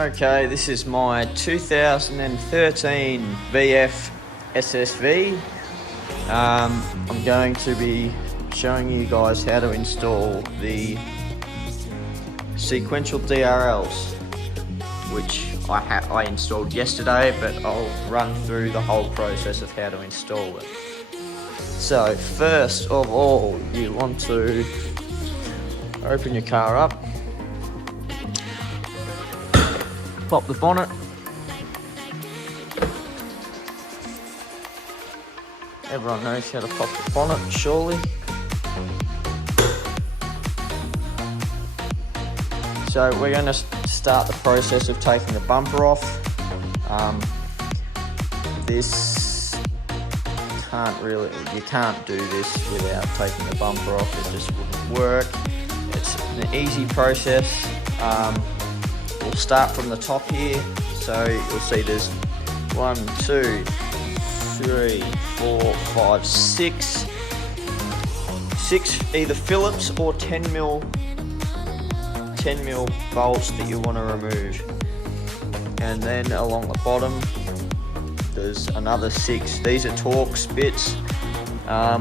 Okay, this is my 2013 VF SSV. I'm going to be showing you guys how to install the Sequential DRLs, which I installed yesterday, but I'll run through the whole process of how to install it. So first of all, you want to open your car up, pop the bonnet, everyone knows how to pop the bonnet, surely. So we're going to start the process of taking the bumper off. You can't do this without taking the bumper off, it just wouldn't work. It's an easy process. We'll start from the top here, so you'll see there's 1, 2, 3, 4, 5, 6 either Phillips or 10 mil bolts that you want to remove, and then along the bottom there's another 6. These are Torx bits. I'll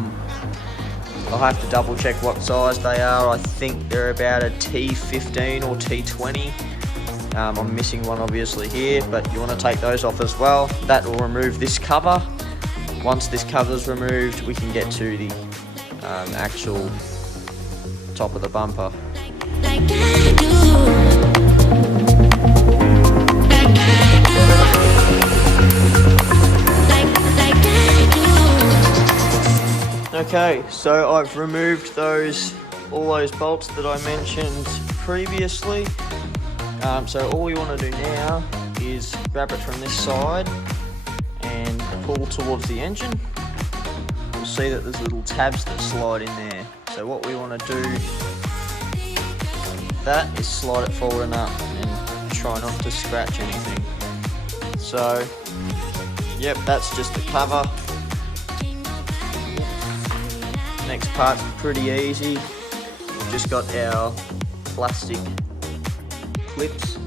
have to double check what size they are. I think they're about a T15 or T20. I'm missing one obviously here, but you want to take those off as well. That will remove this cover. Once this cover is removed, we can get to the actual top of the bumper. Okay, so I've removed all those bolts that I mentioned previously. So all we want to do now is grab it from this side and pull towards the engine. You'll see that there's little tabs that slide in there. So what we want to do is slide it forward enough and try not to scratch anything. So, yep, that's just the cover. Next part's pretty easy. We've just got our plastic clips.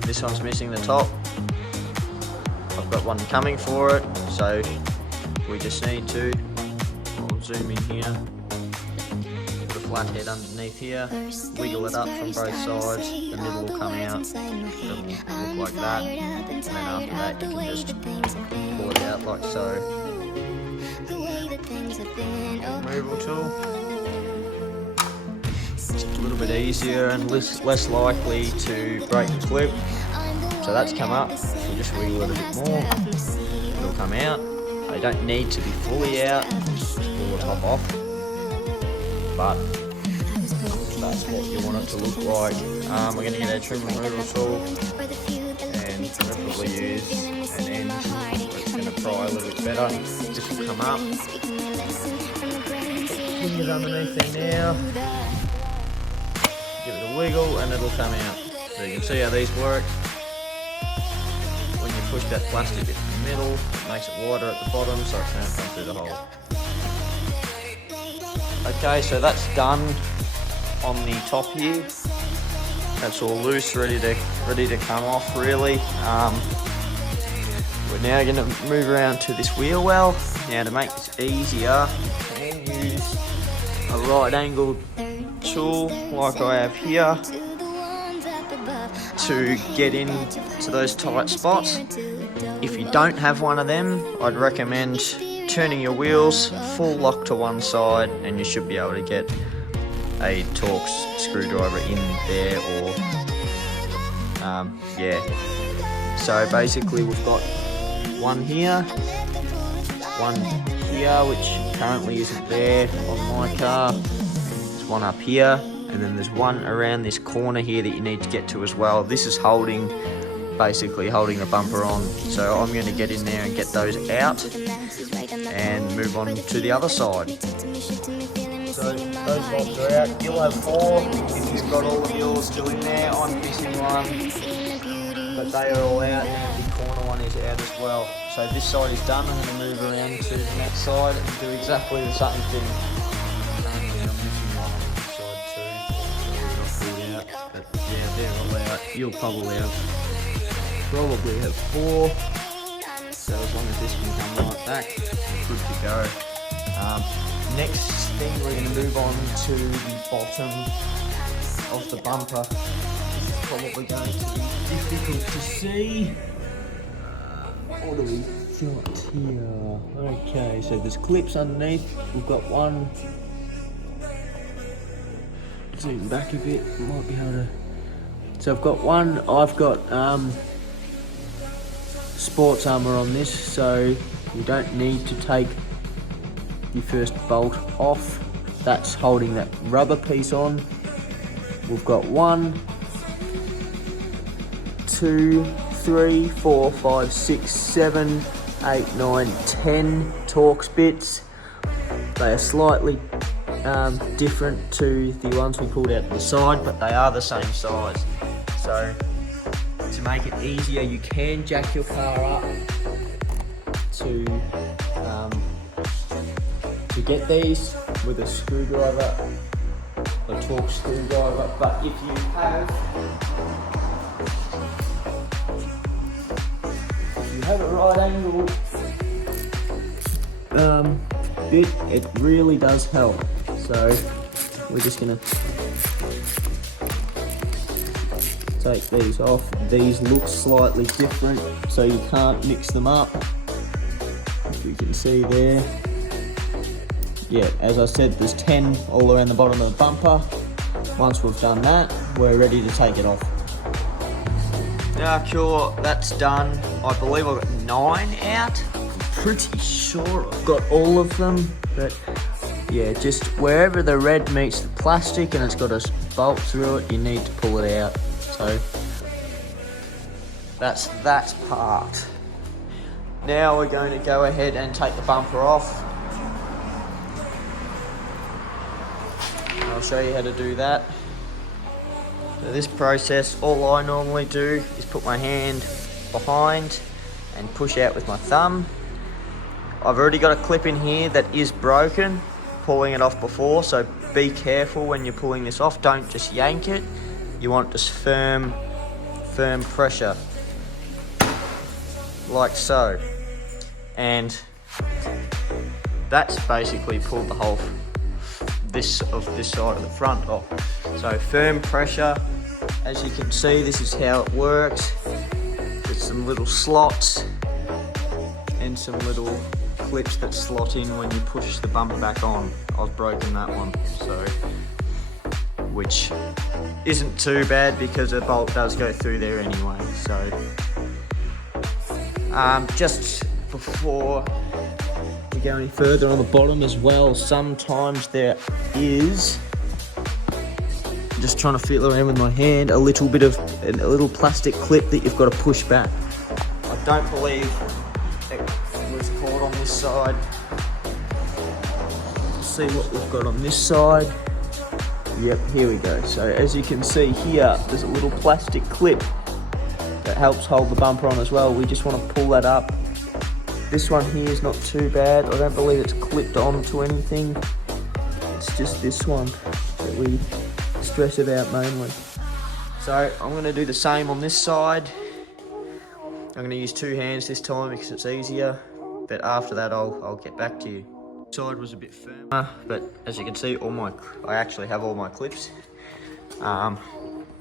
This one's missing the top. I've got one coming for it, so we just need to, I'll zoom in here, put a flat head underneath here, wiggle it up from both sides, the middle will come out, it'll look like that, and then after that you can just pull it out like so. Removal tool. It's a little bit easier and less likely to break the clip. So that's come up. So just wiggle it a bit more. It'll come out. They don't need to be fully out. Just pull the top off. But that's what you want it to look like. We're going to get our trim removal tool and preferably use an end that's going to pry a little bit better. This will come up. Put it underneath there now. Give it a wiggle and it'll come out. So you can see how these work. When you push that plastic bit in the middle, it makes it wider at the bottom so it can't come through the hole. Okay, so that's done on the top here. That's all loose, ready to come off really. We're now going to move around to this wheel well. Now to make this easier, you can use a right angled tool like I have here to get into those tight spots. If you don't have one of them, I'd recommend turning your wheels full lock to one side and you should be able to get a Torx screwdriver in there or yeah. So basically we've got one here, which currently isn't there on my car. There's one up here, and then there's one around this corner here that you need to get to as well. This is basically holding the bumper on. So I'm going to get in there and get those out and move on to the other side. So those bolts are out. You'll have 4 if you've got all of yours still in there. I'm missing one, but they are all out, and the big corner one is out as well. So this side is done. I'm going to move around to the next side and do exactly the same thing. Currently I'm missing one on this side too, so we're not pulled out. But yeah, they're all out. You'll probably have 4. So as long as this can come right back, we're good to go. Next thing, we're going to move on to the bottom of the bumper. This is probably going to be difficult to see. What do we got here? Okay, so there's clips underneath. We've got one. Zoom back a bit. Might be able to. So I've got one. I've got sports armor on this, so you don't need to take the first bolt off. That's holding that rubber piece on. We've got 1, 2, 3, 4, 5, 6, 7, 8, 9, 10 Torx bits. They are slightly different to the ones we pulled out to the side, but they are the same size. So to make it easier, you can jack your car up to get these with a screwdriver, a Torx screwdriver. But if you have a right angle bit, it really does help. So we're just gonna take these off. These look slightly different, so you can't mix them up. If you can see there. Yeah, as I said, there's 10 all around the bottom of the bumper. Once we've done that, we're ready to take it off. Now, cool, that's done. I believe I've got 9 out. I'm pretty sure I've got all of them, but yeah, just wherever the red meets the plastic and it's got a bolt through it, you need to pull it out. So that's that part. Now we're going to go ahead and take the bumper off. I'll show you how to do that. So this process, all I normally do is put my hand behind and push out with my thumb. I've already got a clip in here that is broken, pulling it off before, so be careful when you're pulling this off. Don't just yank it. You want just firm pressure, like so. And that's basically pulled the whole this side of the front off. So firm pressure. As you can see, this is how it works. There's some little slots and some little clips that slot in when you push the bumper back on. I've broken that one, so which isn't too bad because a bolt does go through there anyway. So just before we go any further on the bottom as well, sometimes there is, just trying to feel around with my hand, a little plastic clip that you've got to push back. I don't believe it was caught on this side. Let's see what we've got on this side. Yep, here we go. So as you can see here, there's a little plastic clip that helps hold the bumper on as well. We just want to pull that up. This one here is not too bad. I don't believe it's clipped onto anything. It's just this one that we stress about mainly. So I'm going to do the same on this side. I'm going to use 2 hands this time because it's easier. But after that, I'll get back to you. Side was a bit firmer, but as you can see, I actually have all my clips.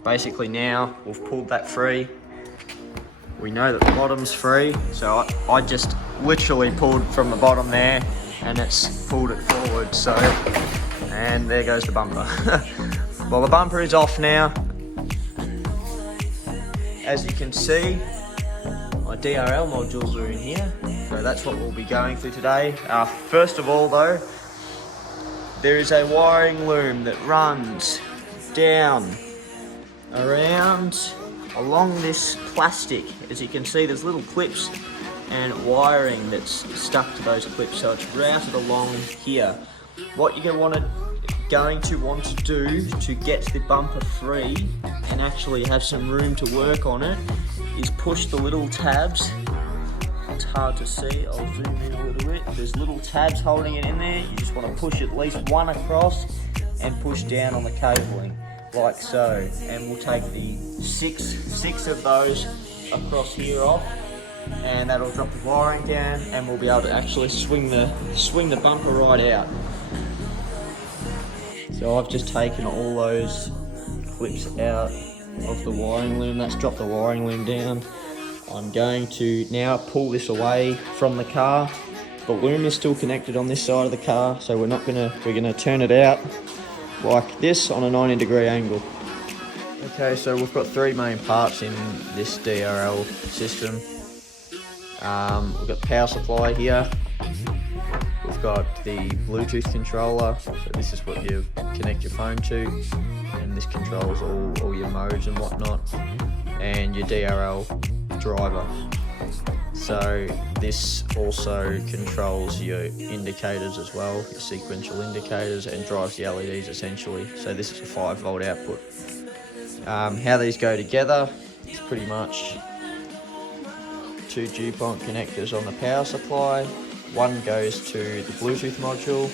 Basically now we've pulled that free. We know that the bottom's free, so I just literally pulled from the bottom there and it's pulled it forward. So, and there goes the bumper. Well, the bumper is off now. As you can see, my DRL modules are in here, so that's what we'll be going through today. First of all though, there is a wiring loom that runs down around along this plastic. As you can see, there's little clips and wiring that's stuck to those clips, so it's routed along here. What you're going to want to do to get the bumper free and actually have some room to work on it is push the little tabs. It's hard to see, I'll zoom in a little bit. There's little tabs holding it in there. You just want to push at least one across and push down on the cabling. like so, and we'll take the six of those across here off, and that'll drop the wiring down, and we'll be able to actually swing the bumper right out. So I've just taken all those clips out of the wiring loom. That's dropped the wiring loom down. I'm going to now pull this away from the car. The loom is still connected on this side of the car, so we're gonna turn it out like this on a 90-degree angle. Okay, so we've got three main parts in this DRL system. We've got the power supply here. We've got the Bluetooth controller, so this is what you connect your phone to, and this controls all your modes and whatnot, and your DRL driver. So this also controls your indicators as well, your sequential indicators, and drives the LEDs essentially. So this is a 5-volt output. How these go together is pretty much two DuPont connectors on the power supply. One goes to the Bluetooth module,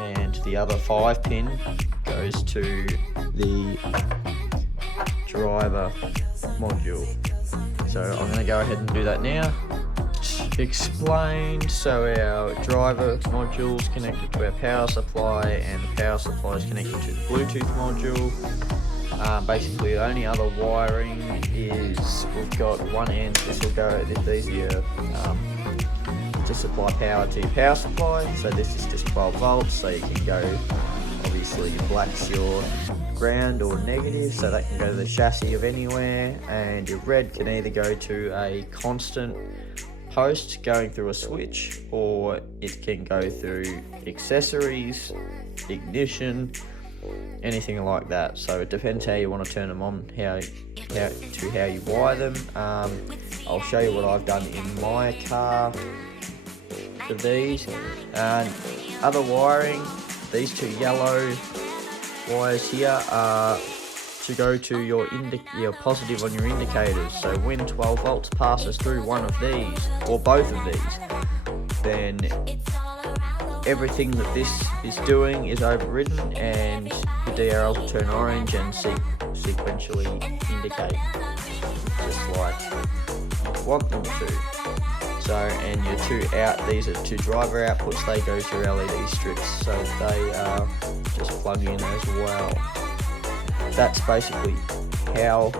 and the other 5-pin goes to the driver module. So I'm going to go ahead and do that now. Explained. So our driver module is connected to our power supply, and the power supply is connected to the Bluetooth module. Basically, the only other wiring is we've got one end. This will go. These are to supply power to your power supply. So this is just 12 volts. So you can go. Obviously, black's your ground or negative, so that can go to the chassis of anywhere, and your red can either go to a constant post going through a switch, or it can go through accessories, ignition, anything like that. So it depends how you want to turn them on, how you wire them. I'll show you what I've done in my car for these. And other wiring, these two yellow wires here are to go to your positive on your indicators. So when 12 volts passes through one of these, or both of these, then everything that this is doing is overridden, and the DRL will turn orange and sequentially indicate, just like you want them to. So, and your these are two driver outputs, they go to LED strips, so they just plug in as well. That's basically how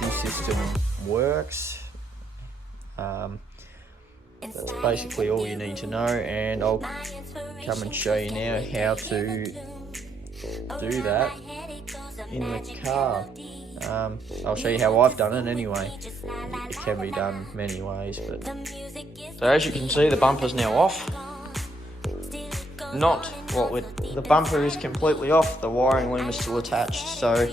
the system works. That's basically all you need to know, and I'll come and show you now how to do that in the car. I'll show you how I've done it anyway. It can be done many ways, but so as you can see, the bumper's now off. The bumper is completely off. The wiring loom is still attached. So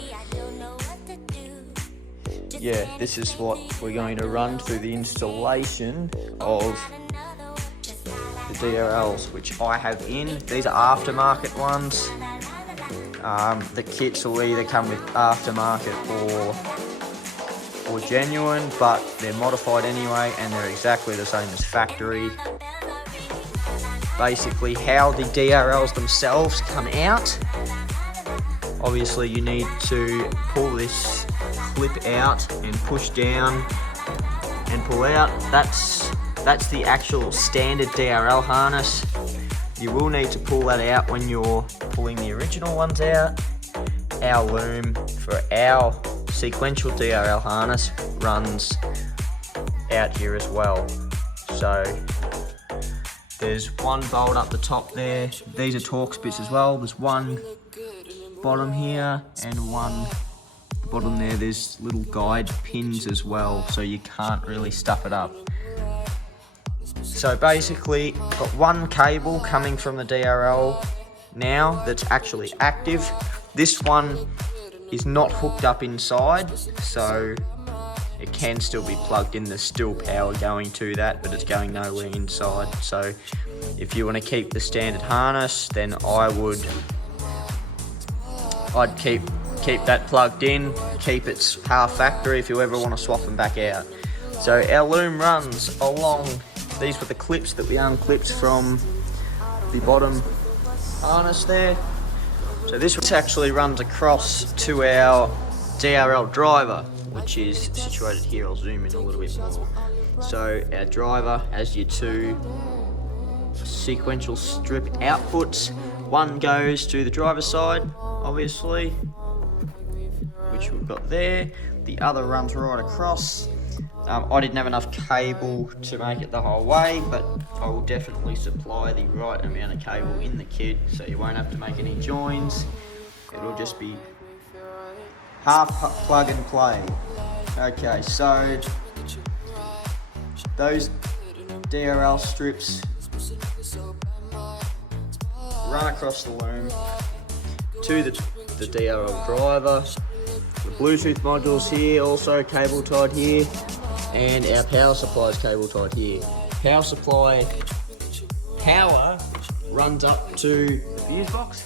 yeah, this is what we're going to run through the installation of the DRLs, which I have in. These are aftermarket ones. The kits will either come with aftermarket or genuine, but they're modified anyway, and they're exactly the same as factory. Basically, how the DRLs themselves come out. Obviously, you need to pull this clip out and push down and pull out. That's the actual standard DRL harness. You will need to pull that out when you're pulling the original ones out. Our loom for our sequential DRL harness runs out here as well. So there's one bolt up the top there. These are Torx bits as well. There's one bottom here and one bottom there. There's little guide pins as well, so you can't really stuff it up. So basically, got one cable coming from the DRL now that's actually active. This one is not hooked up inside, so it can still be plugged in. There's still power going to that, but it's going nowhere inside. So if you want to keep the standard harness, then I'd keep that plugged in, keep it half factory if you ever want to swap them back out. So our loom runs along. These were the clips that we unclipped from the bottom harness there. So this actually runs across to our DRL driver, which is situated here. I'll zoom in a little bit more. So our driver has your two sequential strip outputs. One goes to the driver's side, obviously, which we've got there. The other runs right across. I didn't have enough cable to make it the whole way, but I will definitely supply the right amount of cable in the kit, so you won't have to make any joins. It'll just be half plug and play. Okay, so those DRL strips run across the loom to the DRL driver. The Bluetooth modules here, also cable tied here, and our power supply is cable tied here. Power supply power runs up to the fuse box,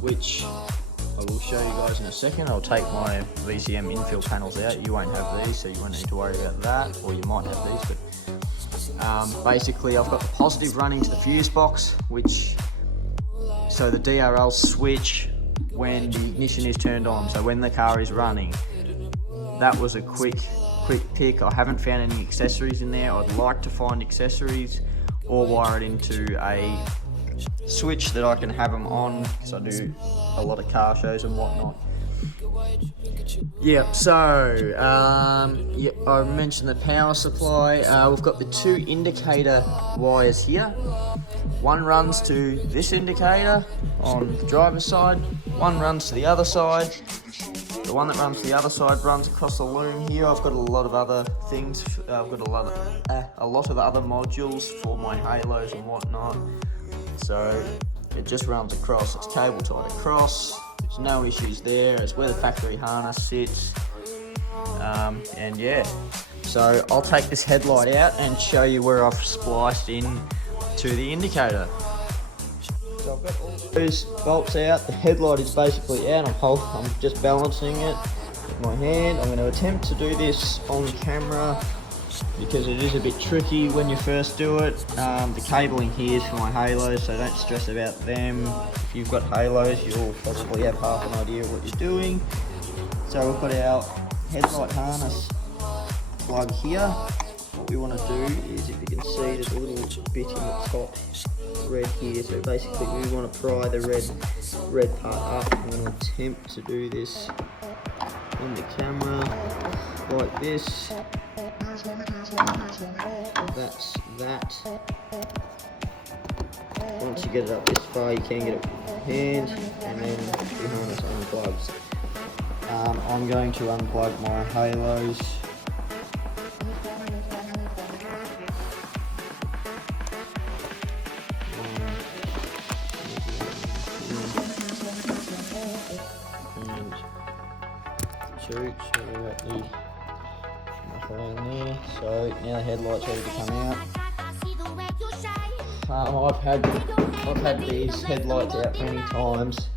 which I will show you guys in a second. I'll take my VCM infill panels out. You won't have these, so you won't need to worry about that, or you might have these, but basically I've got the positive running to the fuse box, which, so the DRL switch when the ignition is turned on, so when the car is running. That was a quick pick. I haven't found any accessories in there. I'd like to find accessories or wire it into a switch that I can have them on, because I do a lot of car shows and whatnot. Yeah, so I mentioned the power supply. We've got the two indicator wires here. One runs to this indicator on the driver's side, one runs to the other side. The one that runs to the other side runs across the loom here. I've got a lot of other things. I've got a lot of other modules for my halos and whatnot. So it just runs across. It's cable tied across. There's no issues there. It's where the factory harness sits. And yeah, so I'll take this headlight out and show you where I've spliced in to the indicator. So I've got all those bolts out. The headlight is basically out. I'm just balancing it with my hand. I'm going to attempt to do this on camera because it is a bit tricky when you first do it. The cabling here is for my halos, so don't stress about them. If you've got halos, you'll probably have half an idea of what you're doing. So we've got our headlight harness plug here. What we want to do is, if you can see, there's a little bit in the top red here, so basically we want to pry the red part up. I'm going to attempt to do this on the camera like this. That's that. Once you get it up this far, you can get it with your hand, and then the harness unplugs. I'm going to unplug my halos. So we're at the there. So now the headlight's ready to come out. I've had these headlights out many times.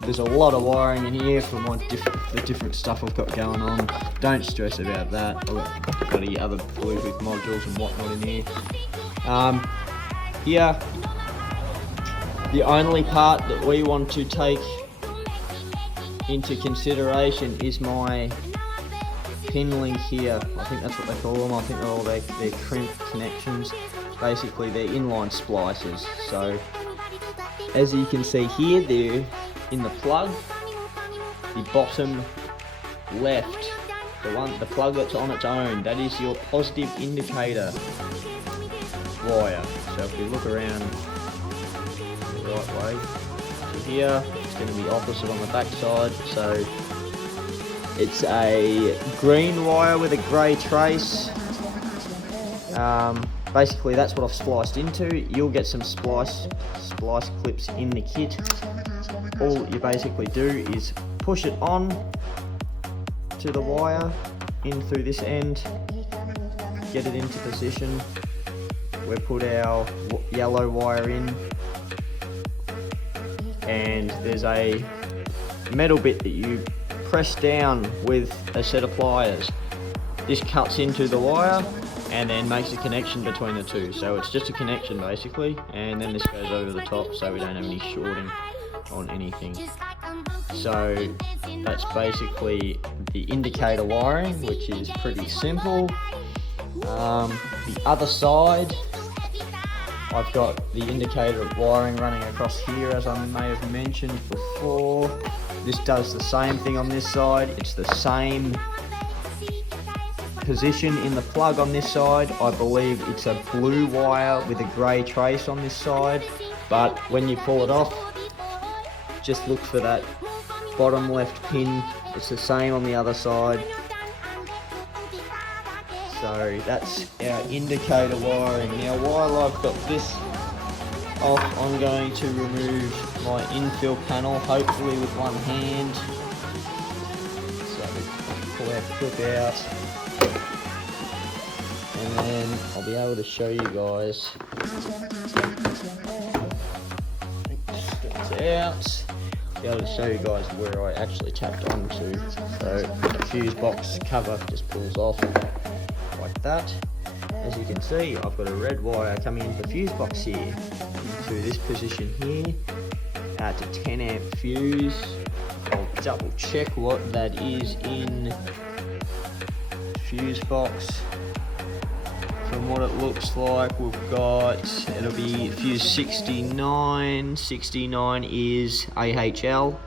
There's a lot of wiring in here for the different stuff I've got going on. Don't stress about that. I've got the other Bluetooth modules and whatnot in here. Here, the only part that we want to take into consideration is my pin link here. I think that's what they call them. I think they're all their crimp connections. Basically, they're inline splicers. So, as you can see here, they're in the plug, the bottom left, the plug that's on its own. That is your positive indicator wire. So if we look around the right way to here, it's going to be opposite on the back side. So it's a green wire with a grey trace. Basically that's what I've spliced into. You'll get some splice clips in the kit. All you basically do is push it on to the wire in through this end, get it into position. We put our yellow wire in, and there's a metal bit that you press down with a set of pliers. This cuts into the wire and then makes a connection between the two. So it's just a connection basically, and then this goes over the top so we don't have any shorting on anything. So that's basically the indicator wiring, which is pretty simple. The other side, I've got the indicator wiring running across here, as I may have mentioned before. This does the same thing on this side. It's the same position in the plug on this side. I believe it's a blue wire with a grey trace on this side, but when you pull it off, just look for that bottom left pin. It's the same on the other side. So that's our indicator wiring. Now while I've got this off, I'm going to remove my infill panel, hopefully with one hand. So pull our clip out, and then I'll be able to show you guys. Take this out. Be able to show you guys where I actually tapped onto. So the fuse box cover just pulls off like that. As you can see, I've got a red wire coming into the fuse box here, into this position here, to 10 amp fuse. I'll double check what that is in fuse box. From what it looks like, we've got, it'll be fuse 69. 69 is AHL.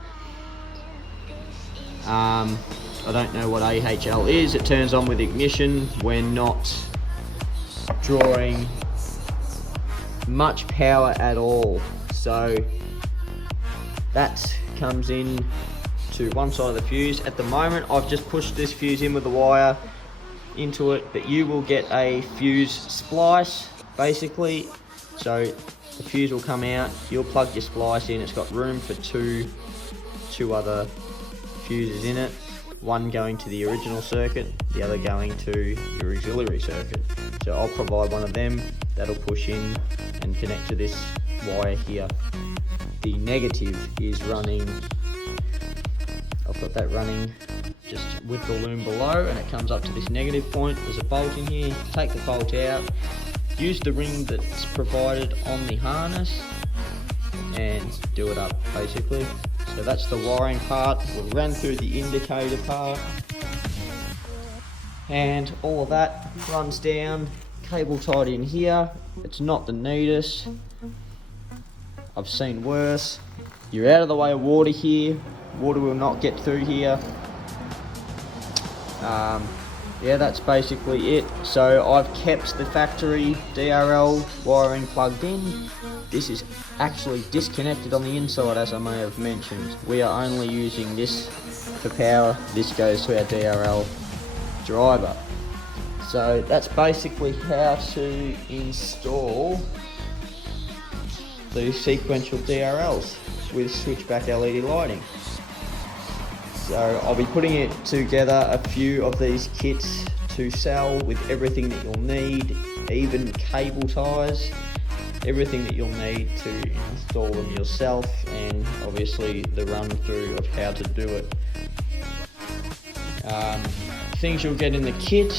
I don't know what AHL is. It turns on with ignition when not drawing much power at all. So that comes in to one side of the fuse. At the moment, I've just pushed this fuse in with the wire into it, but you will get a fuse splice basically. So the fuse will come out, you'll plug your splice in. It's got room for two other fuses in it, one going to the original circuit, the other going to your auxiliary circuit. So I'll provide one of them that'll push in and connect to this wire here. The negative is running, I've got that running just with the loom below, and it comes up to this negative point. There's a bolt in here. Take the bolt out, use the ring that's provided on the harness, and do it up basically. So that's the wiring part. We'll run through the indicator part, and all of that runs down, cable tied in here. It's not the neatest, I've seen worse. You're out of the way of water here, water will not get through here. Yeah, that's basically it. So I've kept the factory DRL wiring plugged in. This is actually disconnected on the inside, as I may have mentioned. We are only using this for power. This goes to our DRL driver. So that's basically how to install the sequential DRLs with switchback LED lighting. So I'll be putting it together, a few of these kits to sell with everything that you'll need, even cable ties, everything that you'll need to install them yourself, and obviously the run through of how to do it. Things you'll get in the kit,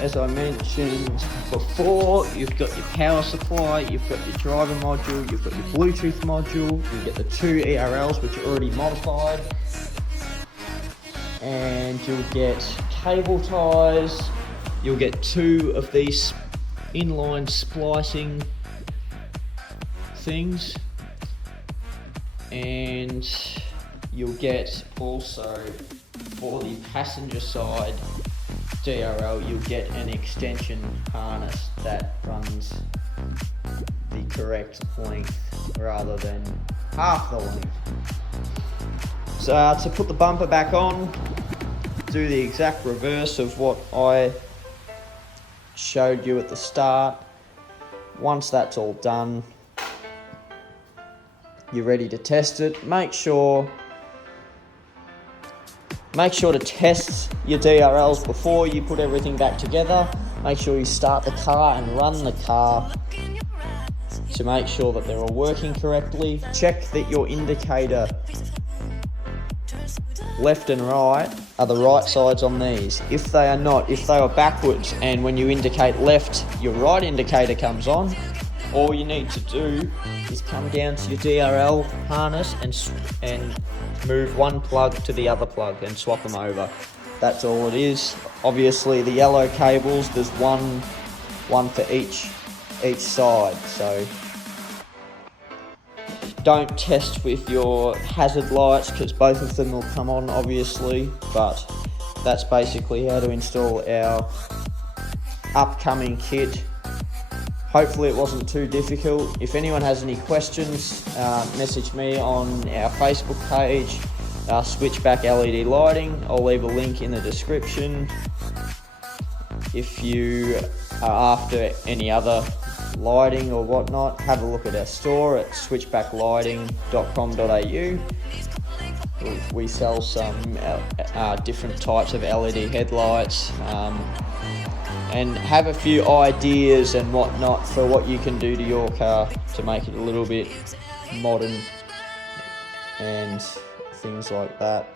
as I mentioned before, you've got your power supply, you've got your driver module, you've got your Bluetooth module, you get the two ERLs which are already modified, and you'll get cable ties, you'll get two of these inline splicing things, and you'll get also, for the passenger side DRL, you'll get an extension harness that runs the correct length rather than half the length. So to put the bumper back on, do the exact reverse of what I showed you at the start. Once that's all done, you're ready to test it. Make sure to test your DRLs before you put everything back together. Make sure you start the car and run the car to make sure that they're all working correctly. Check that your indicator left and right are the right sides on these. If they are not, if they are backwards and when you indicate left, your right indicator comes on, all you need to do is come down to your DRL harness and move one plug to the other plug and swap them over. That's all it is. Obviously the yellow cables, there's one for each side, so don't test with your hazard lights because both of them will come on obviously, but that's basically how to install our upcoming kit. Hopefully it wasn't too difficult. If anyone has any questions, message me on our Facebook page, Switchback LED Lighting. I'll leave a link in the description. If you are after any other lighting or whatnot, have a look at our store at switchbacklighting.com.au. We sell some different types of LED headlights, and have a few ideas and whatnot for what you can do to your car to make it a little bit modern and things like that.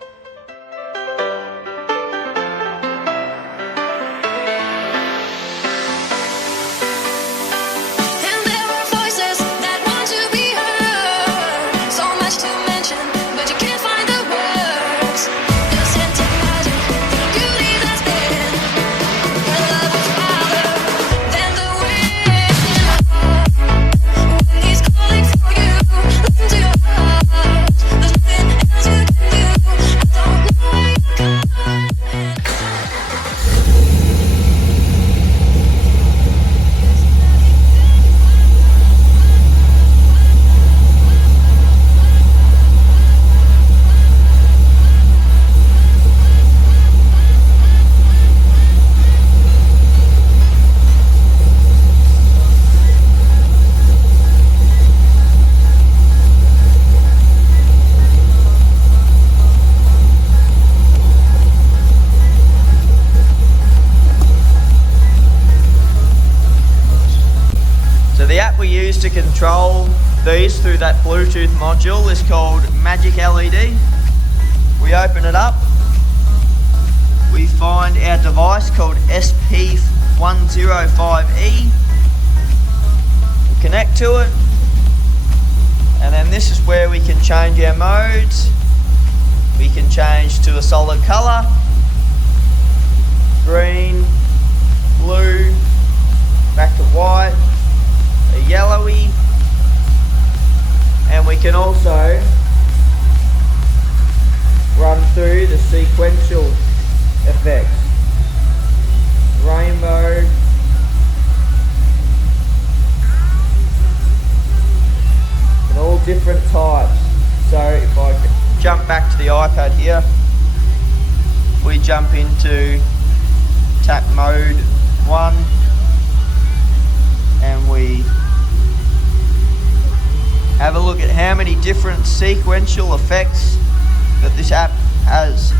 The app we use to control these through that Bluetooth module is called Magic LED. We open it up, we find our device called SP105E, we connect to it, and then this is where we can change our modes. We can change to a solid colour, green, blue, back to white, a yellowy, and we can also run through the sequential effects, rainbow, and all different types. So if I jump back to the iPad here, we jump into tap mode 1, and we have a look at how many different sequential effects that this app has,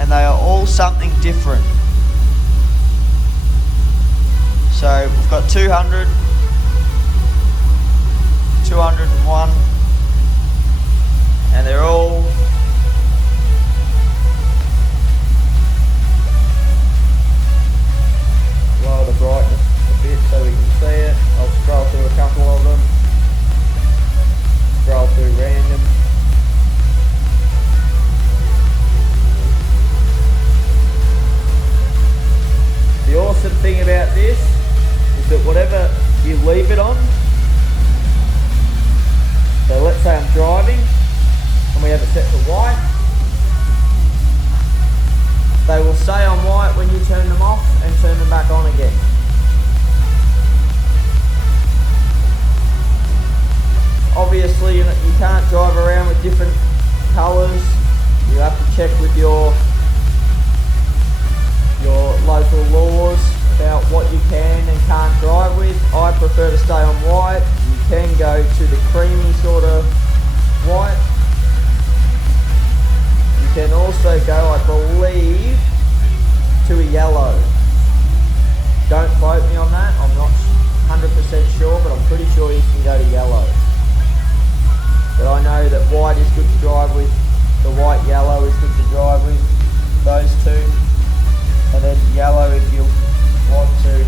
and they are all something different. So we've got 200, 201, and they're all lower the brightness a bit so we can see it. I'll scroll through a couple of them. Scroll through random. The awesome thing about this is that whatever you leave it on, so let's say I'm driving and we have it set to white, they will stay on white when you turn them off and turn them back on again. Obviously you can't drive around with different colours. You have to check with your local laws about what you can and can't drive with. I prefer to stay on white. You can go to the creamy sort of white. You can also go, I believe, to a yellow. Don't quote me on that, I'm not 100% sure, but I'm pretty sure you can go to yellow. But I know that white is good to drive with, the white yellow is good to drive with, those two. And then yellow if you want to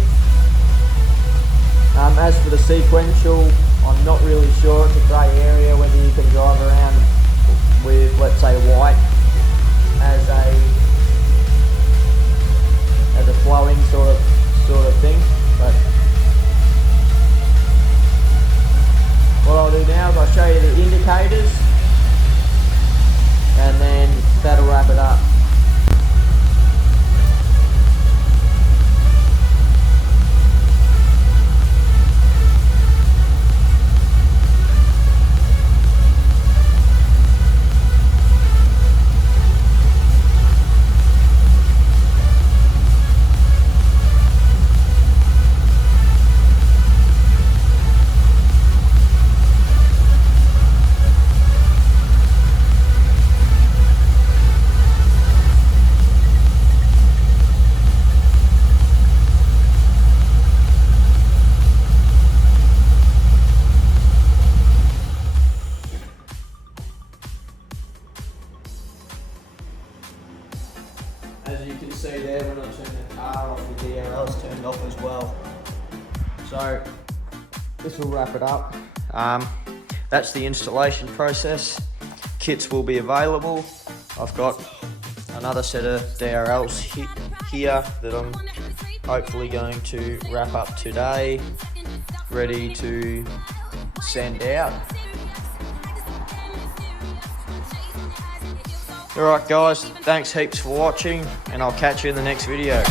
sequential. I'm not really sure, it's a grey area whether you can drive around with, let's say, white as a flowing sort of thing. But what I'll do now is I'll show you the indicators, and then that'll wrap it up. As you can see there, when I turn the car off, the DRL is turned off as well. So this will wrap it up. That's the installation process. Kits will be available. I've got another set of DRLs here that I'm hopefully going to wrap up today, ready to send out. Alright guys, thanks heaps for watching, and I'll catch you in the next video.